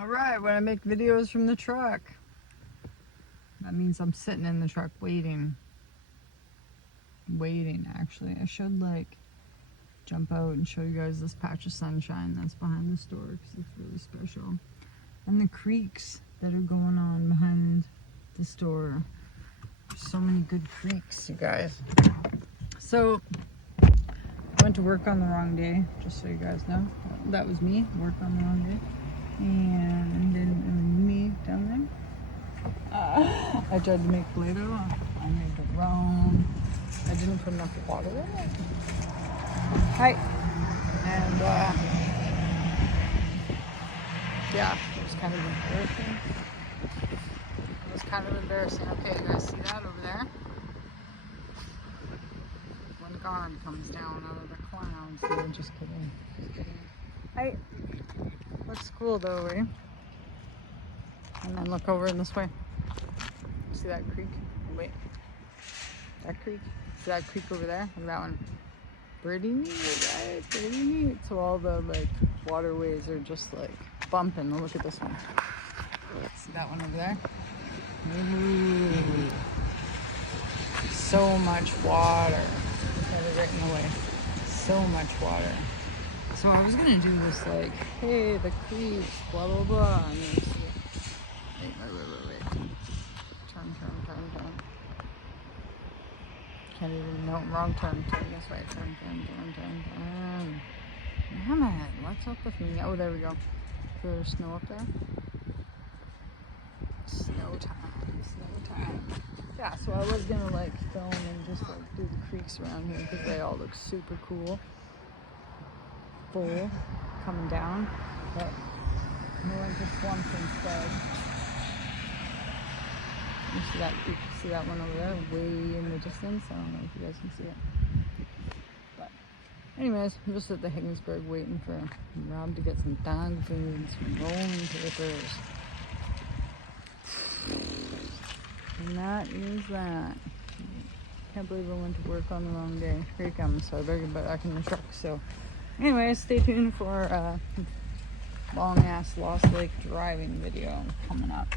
Alright, when I make videos from the truck, that means I'm sitting in the truck waiting. Actually. I should like jump out and show you guys this patch of sunshine that's behind the store because it's really special. And the creeks that are going on behind the store. There's so many good creeks, you guys. So, I went to work on the wrong day, just so you guys know. That was me, work on the wrong day. And didn't really need me down there. I tried to make Play-Doh. I made it wrong. I didn't put enough water in it. Hi. And yeah, it was kind of embarrassing. Okay, you guys see that over there? When God comes down out of the clouds. No, just kidding. Hi. Looks cool though, eh? And then look over in this way. See that creek? Wait. That creek? See that creek over there? Look at that one. Pretty neat, right? Pretty neat. So all the like waterways are just like bumping. Look at this one. See that one over there? Ooh. So much water. Got it right in the way. So much water. So I was gonna do this like, hey, the creek, blah blah blah. And then wait. Turn. Can't even, no, wrong turn. Turn this way. Turn. Damn it, what's up with me? Oh, there we go. Is there snow up there? Snow time. Yeah, so I was gonna like film and just like do the creeks around here because they all look super cool. Full coming down, but I went to swamp instead. You see that one over there, way in the distance? I don't know if you guys can see it. But anyways, I'm just at the Hagensborg waiting for Rob to get some dog food, some rolling papers. And that is that. Can't believe I went to work on the wrong day. Here he comes, so I better get back in the truck. So anyways, stay tuned for a long ass Lost Lake driving video coming up.